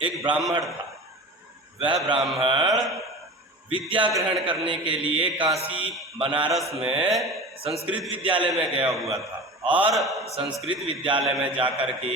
एक ब्राह्मण था। वह ब्राह्मण विद्या ग्रहण करने के लिए काशी बनारस में संस्कृत विद्यालय में गया हुआ था और संस्कृत विद्यालय में जाकर के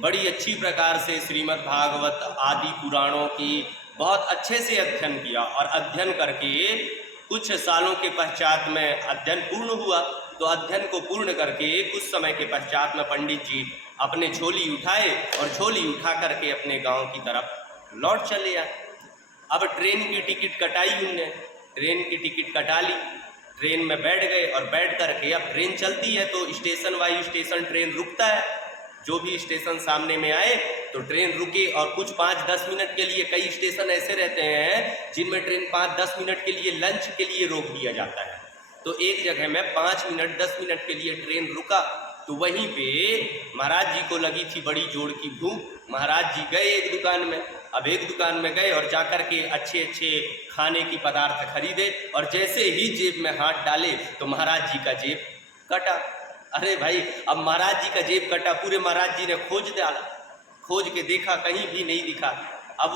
बड़ी अच्छी प्रकार से श्रीमद् भागवत आदि पुराणों की बहुत अच्छे से अध्ययन किया और अध्ययन करके कुछ सालों के पश्चात में अध्ययन पूर्ण हुआ। तो अध्ययन को पूर्ण करके कुछ समय के पश्चात में पंडित जी अपने झोली उठाए और झोली उठा करके अपने गांव की तरफ लौट चले आए। अब ट्रेन की टिकट कटाई उनने, ट्रेन की टिकट कटा ली, ट्रेन में बैठ गए और बैठ करके अब ट्रेन चलती है तो स्टेशन वाई स्टेशन ट्रेन रुकता है। जो भी स्टेशन सामने में आए तो ट्रेन रुके और कुछ 5-10 मिनट के लिए, कई स्टेशन ऐसे रहते हैं जिनमें ट्रेन 5-10 मिनट के लिए लंच के लिए रोक दिया जाता है। तो एक जगह में 5 मिनट 10 मिनट के लिए ट्रेन रुका तो वहीं पे महाराज जी को लगी थी बड़ी जोर की भूख। महाराज जी गए एक दुकान में। अब एक दुकान में गए और जाकर के अच्छे अच्छे खाने की पदार्थ खरीदे और जैसे ही जेब में हाथ डाले तो महाराज जी का जेब कटा। अरे भाई, अब महाराज जी का जेब कटा, पूरे महाराज जी ने खोज डाला, खोज के देखा कहीं भी नहीं दिखा। अब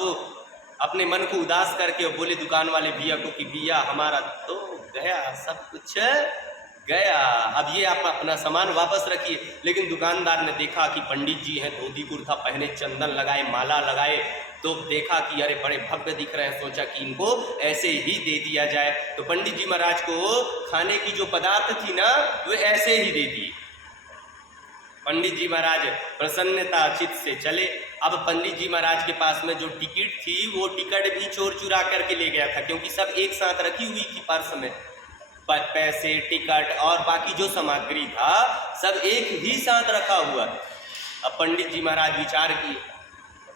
अपने मन को उदास करके बोले दुकान वाले भैया को कि भैया हमारा तो गया, सब कुछ गया, अब ये आप अपना सामान वापस रखिए। लेकिन दुकानदार ने देखा कि पंडित जी हैं, धोती कुर्ता पहने, चंदन लगाए, माला लगाए, तो देखा कि अरे बड़े भव्य दिख रहे हैं, सोचा कि इनको ऐसे ही दे दिया जाए। तो पंडित जी महाराज को खाने की जो पदार्थ थी ना वो ऐसे ही दे दिए। पंडित जी महाराज प्रसन्नता चित्त से चले। अब पंडित जी महाराज के पास में जो टिकट थी वो टिकट भी चोर चुरा करके ले गया था, क्योंकि सब एक साथ रखी हुई थी पर्स में, पैसे, टिकट और बाकी जो सामग्री था सब एक ही साथ रखा हुआ। अब पंडित जी महाराज विचार किए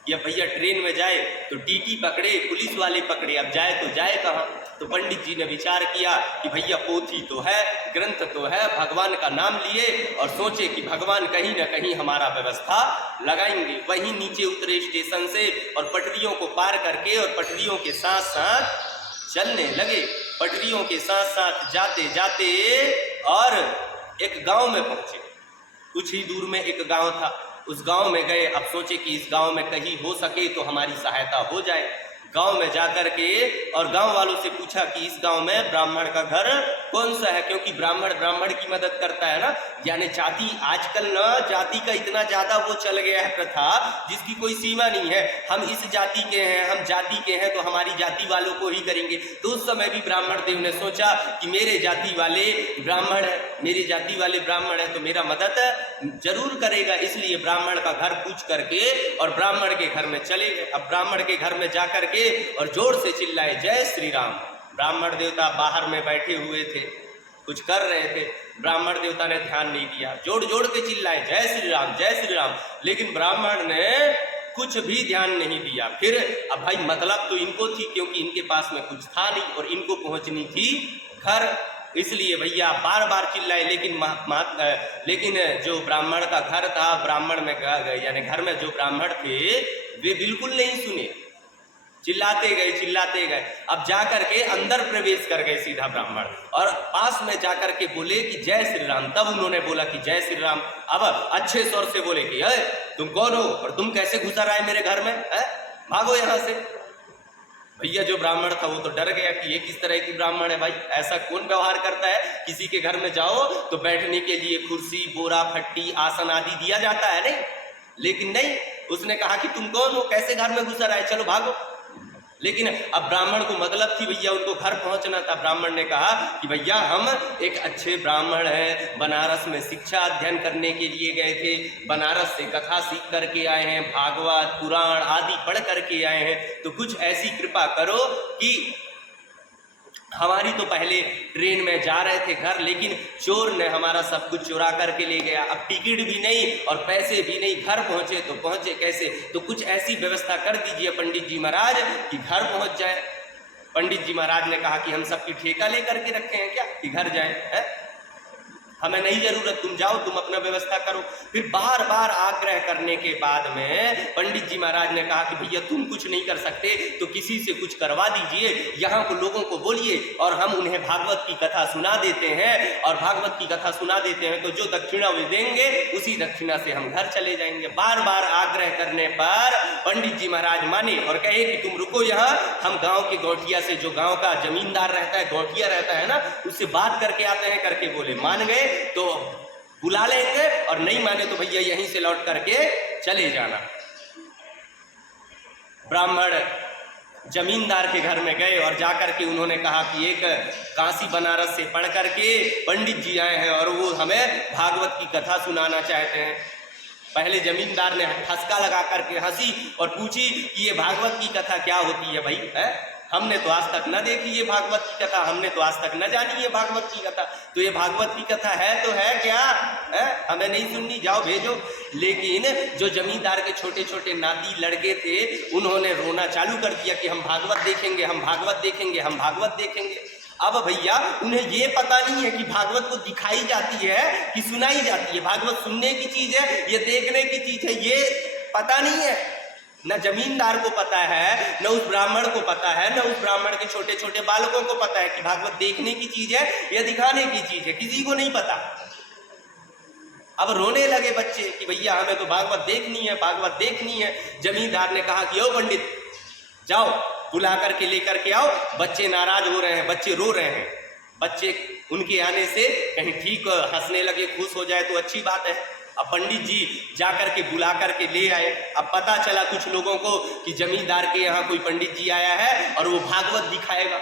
कि अब भैया ट्रेन में जाए तो टीटी पकड़े, पुलिस वाले पकड़े, अब जाए तो जाए कहाँ। तो पंडित जी ने विचार किया कि भैया पोथी तो है, ग्रंथ तो है, भगवान का नाम लिए और सोचे कि भगवान कहीं ना कहीं हमारा व्यवस्था लगाएंगे। वहीं नीचे उतरे स्टेशन से और पटरियों को पार करके और पटरियों के साथ साथ चलने लगे। पटरियों के साथ साथ जाते जाते और एक गांव में पहुंचे। कुछ ही दूर में एक गांव था, उस गांव में गए। अब सोचे कि इस गांव में कहीं हो सके तो हमारी सहायता हो जाए। गांव में जाकर के और गांव वालों से पूछा कि इस गांव में ब्राह्मण का घर कौन सा है, क्योंकि ब्राह्मण की मदद करता है ना। यानी जाति, आजकल ना जाति का इतना ज्यादा वो चल गया है प्रथा जिसकी कोई सीमा नहीं है। हम इस जाति के हैं, हम जाति के हैं तो हमारी जाति वालों को ही करेंगे। तो उस समय भी ब्राह्मण देव ने सोचा कि मेरे जाति वाले ब्राह्मण है, मेरी जाति वाले ब्राह्मण है तो मेरा मदद जरूर करेगा। इसलिए ब्राह्मण का घर पूछ करके और ब्राह्मण के घर में चले गए। अब ब्राह्मण के घर में जाकर के और जोर से चिल्लाए जय श्री राम। ब्राह्मण देवता बाहर में बैठे हुए थे, कुछ कर रहे थे। ब्राह्मण देवता ने ध्यान नहीं दिया, जोड़ जोड़ के चिल्लाए जय श्री राम, जय श्री राम। लेकिन ब्राह्मण ने कुछ भी ध्यान नहीं दिया। फिर अब भाई मतलब तो इनको थी, क्योंकि इनके पास में कुछ था नहीं और इनको पहुंचनी थी घर, इसलिए भैया बार बार चिल्लाए। लेकिन जो ब्राह्मण का घर था, ब्राह्मण में यानी घर में जो ब्राह्मण थे वे बिल्कुल नहीं सुने, चिल्लाते गए। अब जाकर के अंदर प्रवेश कर गए सीधा ब्राह्मण और पास में जाकर के बोले कि जय श्री राम। तब उन्होंने बोला कि जय श्री राम। अब अच्छे स्वर से बोले कि तुम कौन हो और तुम कैसे घुसा रहा है मेरे घर में, भागो यहाँ से। भैया जो ब्राह्मण था वो तो डर गया कि ये किस तरह की ब्राह्मण है, भाई ऐसा कौन व्यवहार करता है। किसी के घर में जाओ तो बैठने के लिए कुर्सी, बोरा, फट्टी, आसन आदि दिया जाता है नहीं, लेकिन नहीं, उसने कहा कि तुम कौन हो, कैसे घर में घुसा रहा है, चलो भागो। लेकिन अब ब्राह्मण को मतलब थी भैया उनको घर पहुंचना था। ब्राह्मण ने कहा कि भैया हम एक अच्छे ब्राह्मण हैं, बनारस में शिक्षा अध्ययन करने के लिए गए थे, बनारस से कथा सीख करके आए हैं, भागवत पुराण आदि पढ़ करके आए हैं, तो कुछ ऐसी कृपा करो कि हमारी तो पहले ट्रेन में जा रहे थे घर, लेकिन चोर ने हमारा सब कुछ चुरा करके ले गया। अब टिकट भी नहीं और पैसे भी नहीं, घर पहुंचे तो पहुंचे कैसे, तो कुछ ऐसी व्यवस्था कर दीजिए पंडित जी महाराज कि घर पहुंच जाए। पंडित जी महाराज ने कहा कि हम सबकी ठेका लेकर के रखे हैं क्या कि घर जाए, है? हमें नहीं जरूरत, तुम जाओ, तुम अपना व्यवस्था करो। फिर बार बार आग्रह करने के बाद में पंडित जी महाराज ने कहा कि भैया तुम कुछ नहीं कर सकते तो किसी से कुछ करवा दीजिए, यहाँ को लोगों को बोलिए और हम उन्हें भागवत की कथा सुना देते हैं, और भागवत की कथा सुना देते हैं तो जो दक्षिणा वे देंगे उसी दक्षिणा से हम घर चले जाएंगे। बार बार आग्रह करने पर पंडित जी महाराज माने और कहे कि तुम रुको यहाँ, हम गांव के गौठिया से, जो गांव का जमींदार रहता है, गौठिया रहता है ना, उससे बात करके आते हैं। करके बोले मान गए तो बुला लेंगे, और नहीं माने तो भैया यहीं से लौट करके चले जाना। ब्राह्मण जमींदार के घर में गए और जाकर के उन्होंने कहा कि एक काशी बनारस से पढ़ करके पंडित जी आए हैं और वो हमें भागवत की कथा सुनाना चाहते हैं। पहले जमींदार ने ठसका लगा करके हंसी और पूछी कि ये भागवत की कथा क्या होती है भाई, है? हमने तो आज तक न देखी ये भागवत की कथा, हमने तो आज तक न जानी ये भागवत की कथा। तो ये भागवत की कथा है तो है क्या, है? हमें नहीं सुननी, जाओ भेजो। लेकिन जो जमींदार के छोटे छोटे नाती लड़के थे उन्होंने रोना चालू कर दिया कि हम भागवत देखेंगे, हम भागवत देखेंगे, हम भागवत देखेंगे। अब भैया उन्हें ये पता नहीं है कि भागवत को दिखाई जाती है कि सुनाई जाती है। भागवत सुनने की चीज है, ये देखने की चीज है, ये पता नहीं है। न जमींदार को पता है, न उस ब्राह्मण को पता है, न उस ब्राह्मण के छोटे छोटे बालकों को पता है कि भागवत देखने की चीज है या दिखाने की चीज है, किसी को नहीं पता। अब रोने लगे बच्चे कि भैया हमें तो भागवत देखनी है, भागवत देखनी है। जमींदार ने कहा कि ओ पंडित जाओ, बुला करके लेकर के आओ। बच्चे नाराज हो रहे हैं, बच्चे रो रहे हैं। बच्चे उनके आने से कहीं ठीक हंसने लगे, खुश हो जाए तो अच्छी बात है। अब पंडित जी जाकर के बुला करके ले आए। अब पता चला कुछ लोगों को कि जमींदार के यहाँ कोई पंडित जी आया है और वो भागवत दिखाएगा।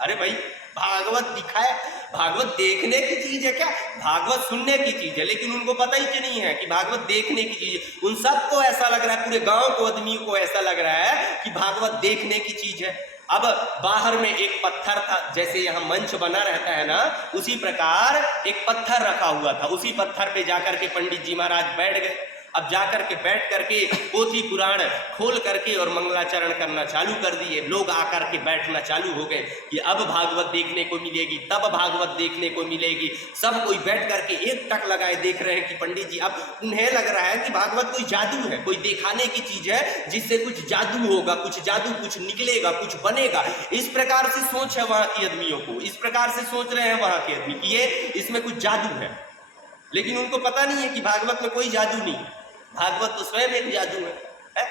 अरे भाई भागवत दिखाए, भागवत देखने की चीज है क्या? भागवत सुनने की चीज है। लेकिन उनको पता ही नहीं है कि भागवत देखने की चीज है। उन सबको ऐसा लग रहा है, पूरे गांव को, आदमियों को ऐसा लग रहा है कि भागवत देखने की चीज है। अब बाहर में एक पत्थर था, जैसे यहाँ मंच बना रहता है ना, उसी प्रकार एक पत्थर रखा हुआ था। उसी पत्थर पे जाकर के पंडित जी महाराज बैठ गए। अब जाकर के बैठ करके पोथी पुराण खोल करके और मंगलाचरण करना चालू कर दिए। लोग आकर के बैठना चालू हो गए कि अब भागवत देखने को मिलेगी, तब भागवत देखने को मिलेगी। सब कोई बैठ करके एक टक लगाए देख रहे हैं कि पंडित जी, अब उन्हें लग रहा है कि भागवत कोई जादू है, कोई दिखाने की चीज है जिससे कुछ जादू होगा, कुछ जादू, कुछ निकलेगा, कुछ बनेगा। इस प्रकार से सोच है वहां के आदमियों को, इस प्रकार से सोच रहे हैं वहां के आदमी कि ये इसमें कुछ जादू है। लेकिन उनको पता नहीं है कि भागवत में कोई जादू नहीं, भागवत तो स्वयं एक जादू है?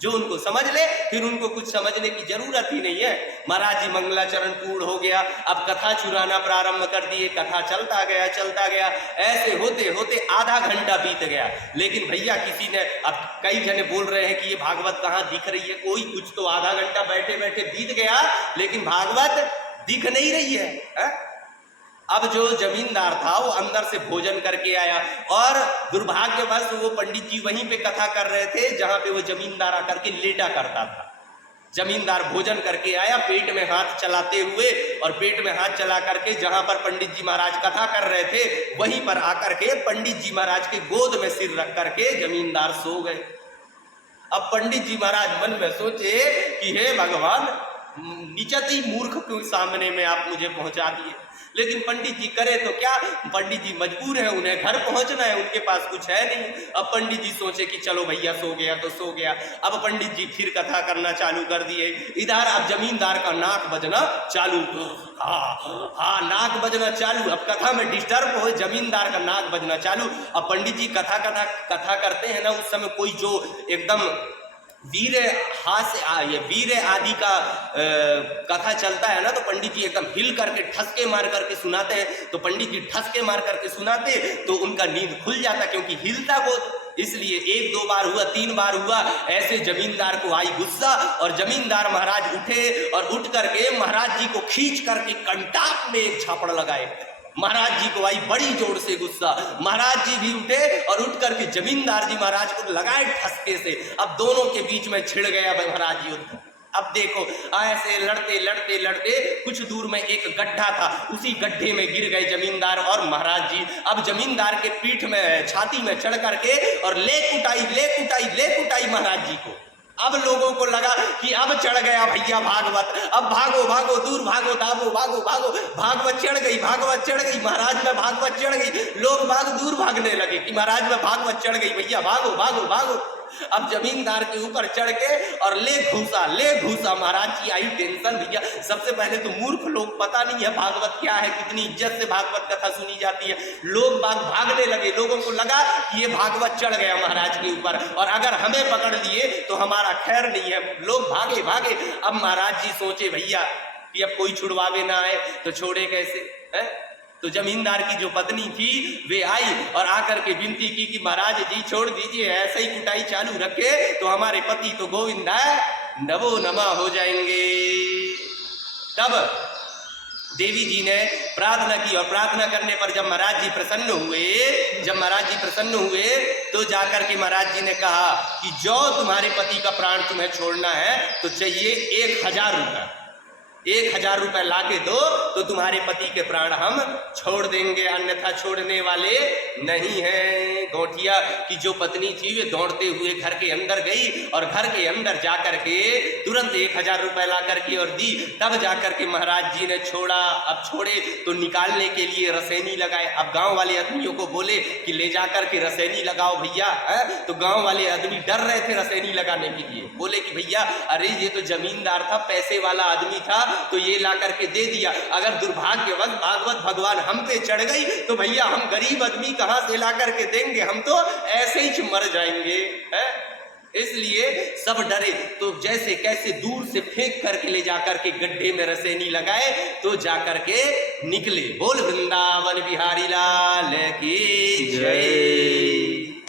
जो उनको समझ ले फिर उनको कुछ समझने की जरूरत ही नहीं है। महाराज जी मंगलाचरण पूर्ण हो गया। अब कथा चुराना प्रारंभ कर दिए। कथा चलता गया, चलता गया। ऐसे होते होते आधा घंटा बीत गया। लेकिन भैया किसी ने, अब कई जने बोल रहे हैं कि ये भागवत कहाँ दिख रही है, कोई कुछ तो आधा घंटा बैठे बैठे बीत गया लेकिन भागवत दिख नहीं रही है। अब जो जमींदार था वो अंदर से भोजन करके आया और दुर्भाग्यवश वो पंडित जी वहीं पे कथा कर रहे थे जहां पे वो जमींदार आकर के लेटा करता था। जमींदार भोजन करके आया पेट में हाथ चलाते हुए, और पेट में हाथ चला करके जहां पर पंडित जी महाराज कथा कर रहे थे वहीं पर आकर के पंडित जी महाराज के गोद में सिर रख करके जमींदार सो गए। अब पंडित जी महाराज मन में सोचे कि हे भगवान, निचत ही मूर्ख के सामने में आप मुझे पहुंचा दिए। लेकिन पंडित जी करे तो क्या, पंडित जी मजबूर है, उन्हें घर पहुंचना है, उनके पास कुछ है नहीं। अब पंडित जी सोचे कि चलो भैया सो गया तो सो गया। अब पंडित जी फिर कथा करना चालू कर दिए। इधर अब जमींदार का नाक बजना चालू, हाँ नाक बजना चालू। अब कथा में डिस्टर्ब हो, जमींदार का नाक बजना चालू। अब पंडित जी कथा करते हैं ना, उस समय कोई जो एकदम वीर आदि का कथा चलता है ना, तो पंडित जी एकदम हिल करके ठसके मार करके सुनाते हैं। तो पंडित जी ठसके मार करके सुनाते तो उनका नींद खुल जाता, क्योंकि हिलता वो। इसलिए 1-2 बार हुआ, 3 बार हुआ, ऐसे जमींदार को आई गुस्सा और जमींदार महाराज उठे और उठ करके महाराज जी को खींच करके कंटाप में एक झापड़ लगाए। महाराज जी को आई बड़ी जोर से गुस्सा। महाराज जी भी उठे और उठ करके जमींदार जी महाराज को लगाए ठसके से। अब दोनों के बीच में छिड़ गया महाराज युद्ध। अब देखो ऐसे लड़ते लड़ते लड़ते कुछ दूर में एक गड्ढा था, उसी गड्ढे में गिर गए जमींदार और महाराज जी। अब जमींदार के पीठ में, छाती में चढ़ करके और ले कुटाई महाराज जी को। अब लोगों को लगा कि अब चढ़ गया भैया भागवत, अब भागो भागो दूर भागो, दाबो भागो भागो, भागवत चढ़ गई, भागवत चढ़ गई, महाराज में भागवत चढ़ गई। लोग भाग दूर भागने लगे कि महाराज में भागवत चढ़ गई, भैया भागो भागो भागो। अब जमींदार के ऊपर चढ़ के और ले घूसा। महाराज की आई टेंशन, भैया सबसे पहले तो मूर्ख लोग, पता नहीं है भागवत क्या है, कितनी इज्जत से भागवत कथा सुनी जाती है। लोग भागने लगे, लोगों को लगा कि ये भागवत चढ़ गया महाराज के ऊपर और अगर हमें पकड़ लिए तो हमारा खैर नहीं है। लोग भागे। अब महाराज जी सोचे भैया कि अब कोई छुड़वावे ना आए तो छोड़े कैसे है। तो जमींदार की जो पत्नी थी वे आई और आकर के विनती की कि महाराज जी छोड़ दीजिए, ऐसे ही कुटाई चालू रखे तो हमारे पति तो गोविंदा नवो नमा हो जाएंगे। तब देवी जी ने प्रार्थना की और प्रार्थना करने पर जब महाराज जी प्रसन्न हुए तो जाकर के महाराज जी ने कहा कि जो तुम्हारे पति का प्राण तुम्हें छोड़ना है तो चाहिए 1000 रुपये, 1000 रुपये ला के दो तो तुम्हारे पति के प्राण हम छोड़ देंगे, अन्यथा छोड़ने वाले नहीं हैं। गौठिया की जो पत्नी थी वे दौड़ते हुए घर के अंदर गई और घर के अंदर जाकर के तुरंत 1000 रुपये ला करके और दी। तब जाकर के महाराज जी ने छोड़ा। अब छोड़े तो निकालने के लिए रसैनी लगाए। अब गांव वाले आदमियों को बोले कि ले जाकर के रसैनी लगाओ भैया, है तो गांव वाले आदमी डर रहे थे रसैनी लगाने के लिए। बोले कि भैया अरे ये तो जमींदार था, पैसे वाला आदमी था तो ये ला करके दे दिया, अगर दुर्भाग्यवश भागवत भगवान हम पे चढ़ गई तो भैया हम गरीब आदमी कहां से ला करके देंगे, हम तो ऐसे ही मर जाएंगे है। इसलिए सब डरे तो जैसे कैसे दूर से फेंक करके ले जाकर के गड्ढे में रसैनी लगाए तो जाकर के निकले। बोल वृंदावन बिहारी लाल की जय।